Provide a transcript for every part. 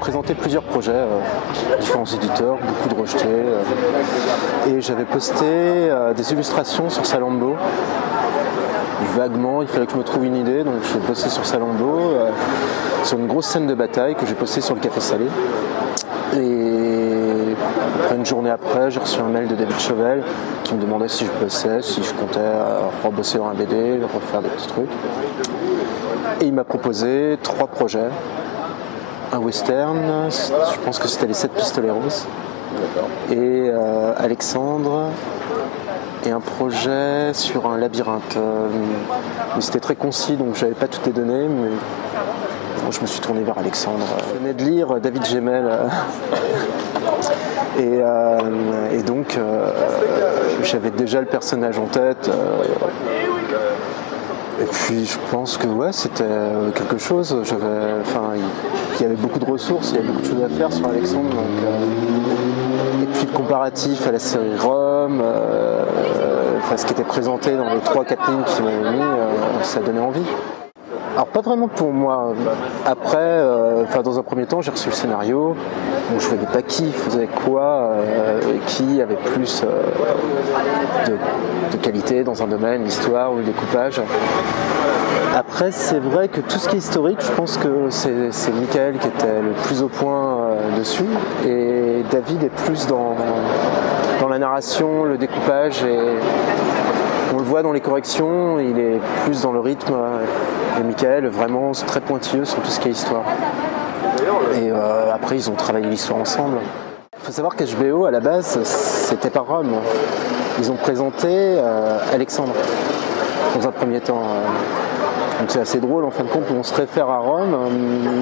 présenté plusieurs projets, différents éditeurs, beaucoup de rejetés. Et j'avais posté des illustrations sur Salando. Vaguement, il fallait que je me trouve une idée, donc je l'ai posté sur Salando, sur une grosse scène de bataille que j'ai postée sur le Café Salé. Et une journée après, j'ai reçu un mail de David Chauvel qui me demandait si je bossais, si je comptais rebosser dans un BD, refaire des petits trucs. Et il m'a proposé 3 projets. Un western, je pense que c'était les 7 pistoleros, et Alexandre, et un projet sur un labyrinthe. Mais c'était très concis, donc j'avais pas toutes les données, mais je me suis tourné vers Alexandre. Je venais de lire David Gemmell, et donc j'avais déjà le personnage en tête. Et puis je pense que ouais, c'était quelque chose. Il y avait beaucoup de ressources, il y avait beaucoup de choses à faire sur Alexandre. Et puis le comparatif à la série Rome, ce qui était présenté dans les 3-4 lignes qu'il m'avait mis, ça donnait envie. Alors pas vraiment pour moi. Après, dans un premier temps, j'ai reçu le scénario. Bon, je ne voyais pas qui faisait quoi, qui avait plus de qualité dans un domaine, l'histoire ou le découpage. Après, c'est vrai que tout ce qui est historique, je pense que c'est Michael qui était le plus au point dessus, et David est plus dans la narration, le découpage, et on le voit dans les corrections, il est plus dans le rythme, et Michael vraiment très pointilleux sur tout ce qui est histoire. Et après, ils ont travaillé l'histoire ensemble. Il faut savoir qu'HBO, à la base, c'était pas Rome. Ils ont présenté Alexandre dans un premier temps. Donc c'est assez drôle, en fin de compte, on se réfère à Rome,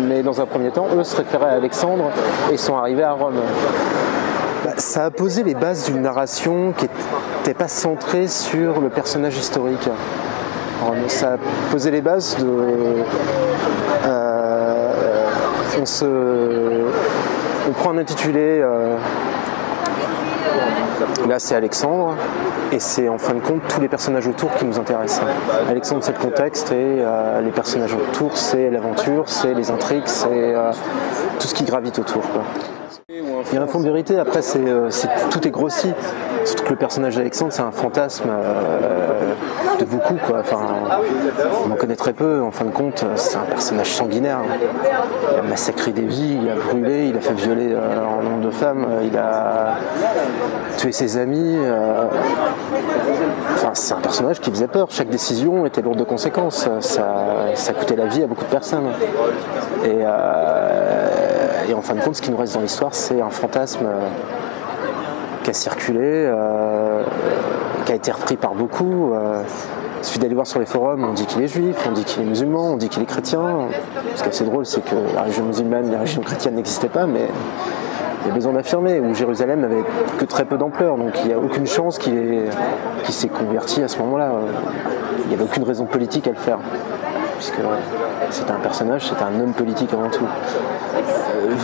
mais dans un premier temps, eux se référaient à Alexandre et sont arrivés à Rome. Ça a posé les bases d'une narration qui n'était pas centrée sur le personnage historique. Ça a posé les bases de... on prend un intitulé, là c'est Alexandre, et c'est en fin de compte tous les personnages autour qui nous intéressent. Alexandre, c'est le contexte, et les personnages autour, c'est l'aventure, c'est les intrigues, c'est tout ce qui gravite autour, quoi. Il y a un fond de vérité, après tout est grossi. Surtout que le personnage d'Alexandre, c'est un fantasme de beaucoup, quoi. On en connaît très peu, en fin de compte, c'est un personnage sanguinaire. Il a massacré des vies, il a brûlé, il a fait violer un nombre de femmes, il a tué ses amis. C'est un personnage qui faisait peur. Chaque décision était lourde de conséquences. Ça coûtait la vie à beaucoup de personnes. Et en fin de compte, ce qui nous reste dans l'histoire, c'est un fantasme qui a circulé, qui a été repris par beaucoup. Il suffit d'aller voir sur les forums, on dit qu'il est juif, on dit qu'il est musulman, on dit qu'il est chrétien. Ce qui est assez drôle, c'est que la religion musulmane, la religion chrétienne n'existait pas, mais il y a besoin d'affirmer, où Jérusalem n'avait que très peu d'ampleur, donc il n'y a aucune chance qu'il s'est converti à ce moment-là. Il n'y avait aucune raison politique à le faire, puisque c'était un personnage, c'était un homme politique avant tout.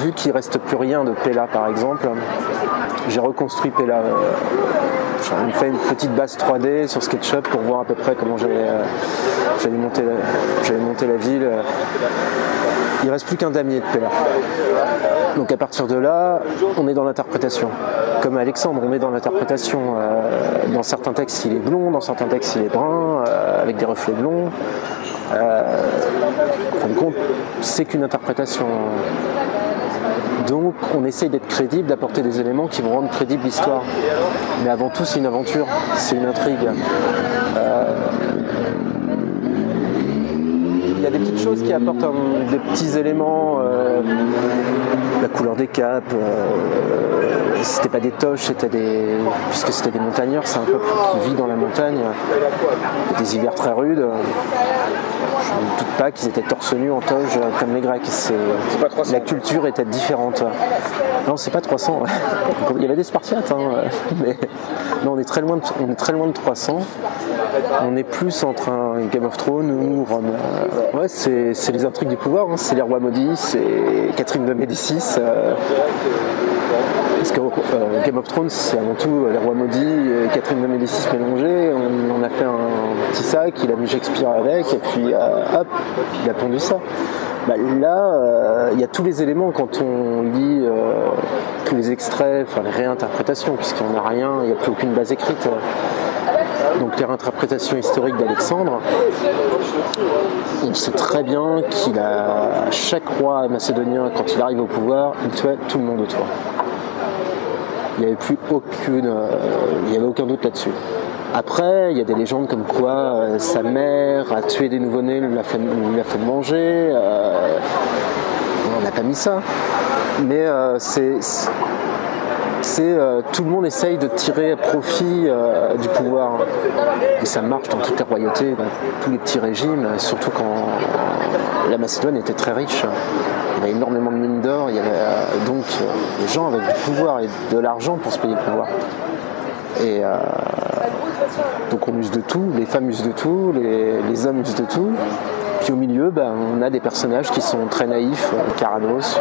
Vu qu'il ne reste plus rien de Pella, par exemple, j'ai reconstruit Pella. J'ai fait une petite base 3D sur SketchUp pour voir à peu près comment j'allais monter la ville. Il ne reste plus qu'un damier de Pella. Donc à partir de là, on est dans l'interprétation. Comme Alexandre, on est dans l'interprétation. Dans certains textes, il est blond, dans certains textes, il est brun, avec des reflets blonds. En fin de compte, c'est qu'une interprétation. Donc on essaye d'être crédible, d'apporter des éléments qui vont rendre crédible l'histoire. Mais avant tout, c'est une aventure, c'est une intrigue. Il y a des petites choses qui apportent des petits éléments, la couleur des capes, c'était pas des toches, puisque c'était des montagnards, c'est un peuple qui vit dans la montagne, il y a des hivers très rudes. Je ne doute pas qu'ils étaient torse nu en toge comme les Grecs. La culture était différente. Non, c'est pas 300. Il y avait des Spartiates, mais non, on est très loin de 300. On est plus entre un Game of Thrones ou Rome. Ouais, c'est les intrigues du pouvoir, c'est les rois maudits, c'est Catherine de Médicis. Parce que Game of Thrones, c'est avant tout les rois maudits et Catherine de Médicis mélangés. On a fait un petit sac, il a mis Shakespeare avec, et puis hop, il a pondu ça. Bah, là, il y a tous les éléments quand on lit tous les extraits, enfin les réinterprétations, puisqu'il n'y en a rien, il n'y a plus aucune base écrite. Donc les réinterprétations historiques d'Alexandre, on sait très bien qu'il a, chaque roi macédonien, quand il arrive au pouvoir, il tuait tout le monde autour. Il n'y avait plus aucun doute là-dessus. Après, il y a des légendes comme quoi sa mère a tué des nouveau-nés, lui l'a fait manger. On n'a pas mis ça. Mais tout le monde essaye de tirer profit du pouvoir. Et ça marche dans toute la royauté, dans tous les petits régimes, surtout quand la Macédoine était très riche. Il y avait énormément de mines d'or, donc les gens avaient du pouvoir et de l'argent pour se payer le pouvoir. Et donc on use de tout, les femmes usent de tout, les hommes usent de tout. Puis au milieu, on a des personnages qui sont très naïfs, Caranos,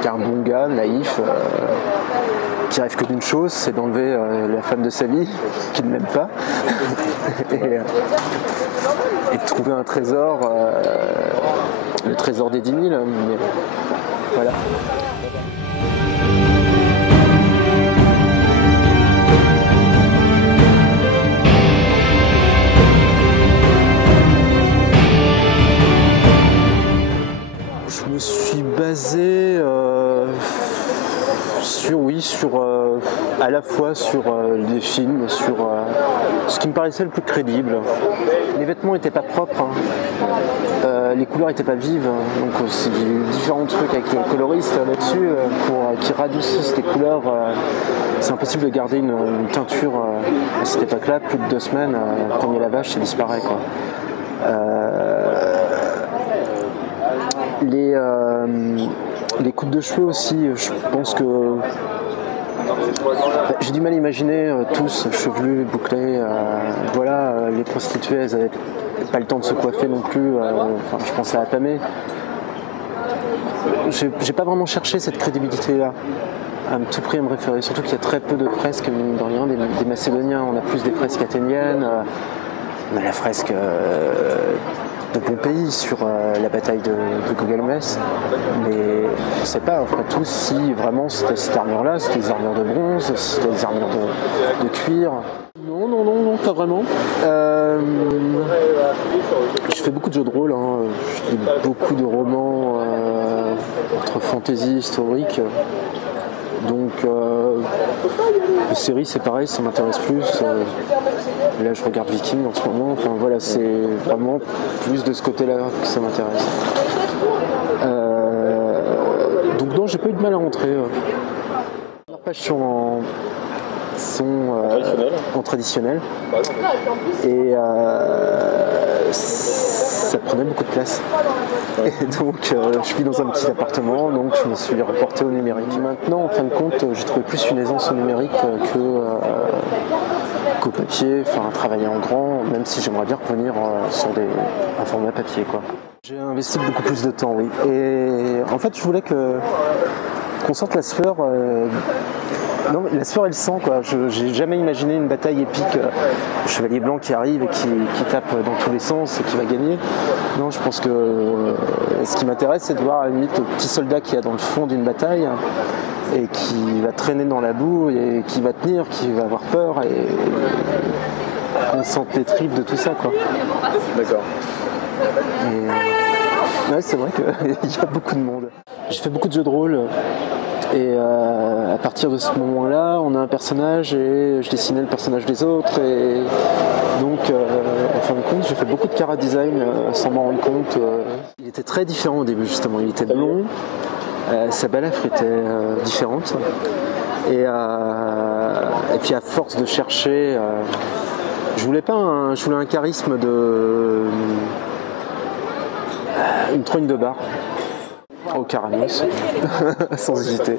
qui est un bon gars, naïf, qui rêve que d'une chose, c'est d'enlever la femme de sa vie, qu'il ne l'aime pas, et de trouver un trésor, le trésor des 10 000, mais voilà. Je me suis basé à la fois sur des films, sur ce qui me paraissait le plus crédible. Les vêtements n'étaient pas propres, hein. Les couleurs n'étaient pas vives, donc c'est différents trucs avec le coloriste là-dessus qui radoucissent les couleurs. C'est impossible de garder une teinture à cette époque-là, plus de 2 semaines, premier lavage, ça disparaît, quoi. Les coupes de cheveux aussi, je pense que j'ai du mal à imaginer tous chevelus, bouclés. Voilà, les prostituées, elles n'avaient pas le temps de se coiffer non plus. Je pensais à Pamé. J'ai pas vraiment cherché cette crédibilité-là, à tout prix à me référer. Surtout qu'il y a très peu de fresques, mine de rien, des Macédoniens. On a plus des fresques athéniennes. On a la fresque de Pompéi sur la bataille de Gaugamès, mais on ne sait pas après tout si vraiment c'était cette armure-là, c'était des armures de bronze, si c'était des armures de cuir. Non, pas vraiment. Je fais beaucoup de jeux de rôle, hein. Je lis beaucoup de romans entre fantasy, historique. Donc les séries c'est pareil, ça m'intéresse plus. Là je regarde Viking en ce moment, enfin voilà, c'est vraiment plus de ce côté-là que ça m'intéresse. Donc non, j'ai pas eu de mal à rentrer. Les pages sont en traditionnel et ça prenait beaucoup de place. Et donc je vis dans un petit appartement, donc je me suis reporté au numérique. Maintenant, en fin de compte, j'ai trouvé plus une aisance au numérique qu'au papier, enfin travailler en grand, même si j'aimerais bien revenir sur un format papier, quoi. J'ai investi beaucoup plus de temps, oui. Et en fait, je voulais qu'on sorte la sphère. Non, la sphère et le sang, quoi. J'ai jamais imaginé une bataille épique, le chevalier blanc qui arrive et qui tape dans tous les sens et qui va gagner. Non, je pense que ce qui m'intéresse, c'est de voir à la limite le petit soldat qui est dans le fond d'une bataille et qui va traîner dans la boue et qui va tenir, qui va avoir peur et on sente les tripes de tout ça, quoi. D'accord. Ouais, c'est vrai qu'il y a beaucoup de monde. J'ai fait beaucoup de jeux de rôle. Et à partir de ce moment-là, on a un personnage et je dessinais le personnage des autres. Et donc, en fin de compte, j'ai fait beaucoup de chara design sans m'en rendre compte. Il était très différent au début, justement. Il était blond, sa balafre était différente. Et puis, à force de chercher, je voulais un charisme une trogne de bar. Au Caranos, sans hésiter.